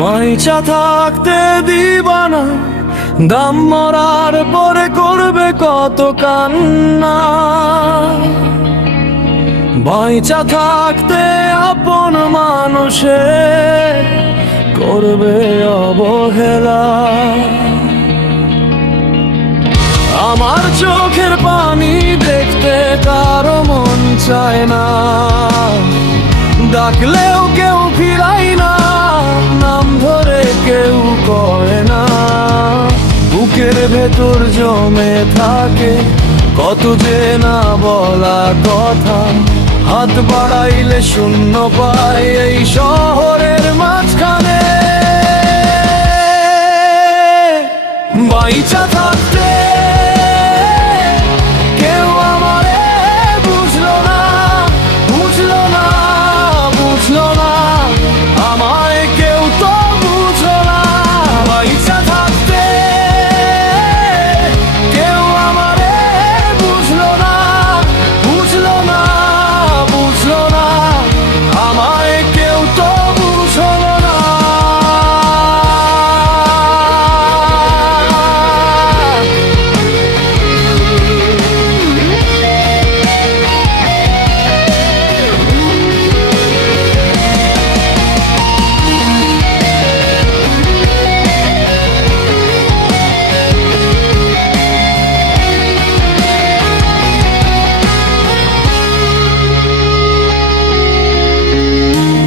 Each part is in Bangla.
বাইচা থাকতে দিবানা, দাম মরার পরে করবে কত কান্না। বাইচা থাকতে আপন মানুষে করবে অবহেলা। আমার চোখের পানি দেখতে কারো মন চায় না, ডাকলেও কেউ ফিরাই না, নাম ধরে কেউ করে না। বুকের ভেতর জমে থাকে কত যে না বলা কথা, হাত বাড়াইলে শূন্য পাই এই শহরের মাঝখানে। বাইচা থাকতে কেউ আমারে বুঝলো না, বুঝলো না, বুঝলো না, আমায় কেউ তো বুঝলো না। বাইচা থাকতে কেউ আমারে বুঝলো না, বুঝলো না, বুঝলো না, আমায় কেউ তো বুঝলো না।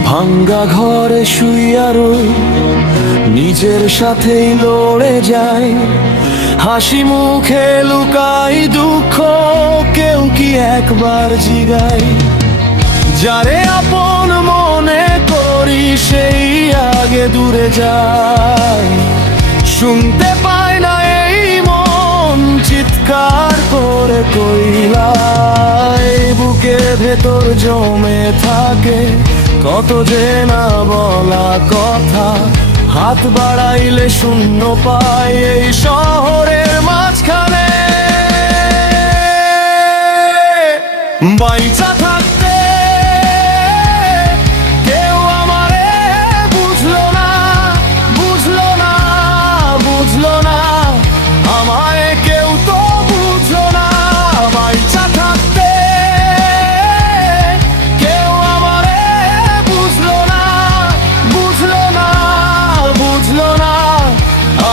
ভাঙ্গা ঘরে শুইয়া রই, নিজের সাথেই লড়ে যাই, হাসি মুখে লুকাই দুঃখ, কেউ কি একবার জিগাই। যারে আপন মনে করি সেই আগে দূরে যায়, শুনতে পায় না এই মন চিৎকার করে কইলাই। বুকের ভেতর জমে থাকে কত যে না বলা কথা, হাত বাড়াইলে শূন্য পাই এই শহরের মাঝখানে। বাইচা থাকতে কেউ আমারে বুঝলো না, বুঝলো না, বুঝলো না, আমায় কেউ তো বুঝলো না। বাইচা থাকতে কেউ আমারে বুঝলো না, বুঝলো না, বুঝলো না,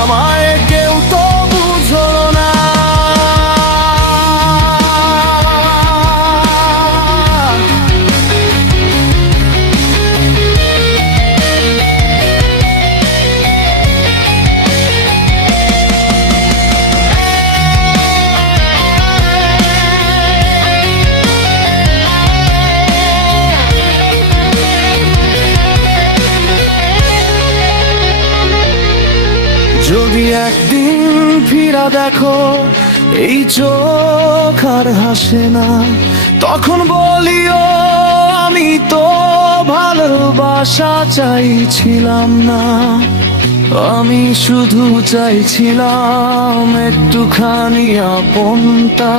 আমায় কেউ তো বুঝলো না। যদি একদিন ফিরা দেখো এই চোখ আর হাসে না, তখন বলিও আমি তো ভালোবাসা চাইছিলাম না। আমি শুধু চাইছিলাম একটুখানি আপনটা,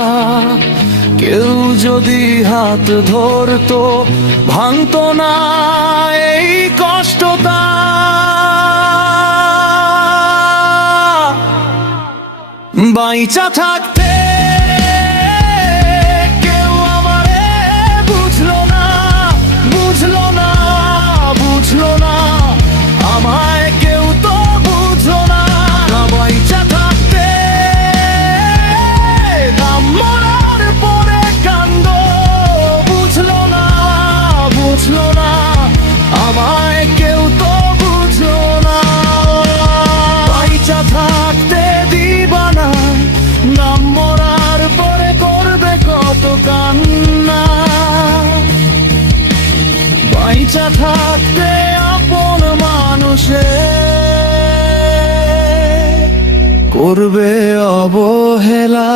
কেউ যদি হাত ধরতো ভাঙতো না এই কষ্টটা। বাইচা থাকতে কেউ আমারে বুঝলো না, বুঝলো না, বুঝলো না, আমায় কেউ তো বুঝলো না। বাইচা থাকতে দাম মরার পরে কান্দ, বুঝলো না, বুঝলো না, আমায় কেউ তো বুঝলো না। বাইচা থাকতে দিবানা, নাম মরার পরে করবে কত কান্না। বাইচা থাকতে আপন মানুষে করবে অবহেলা।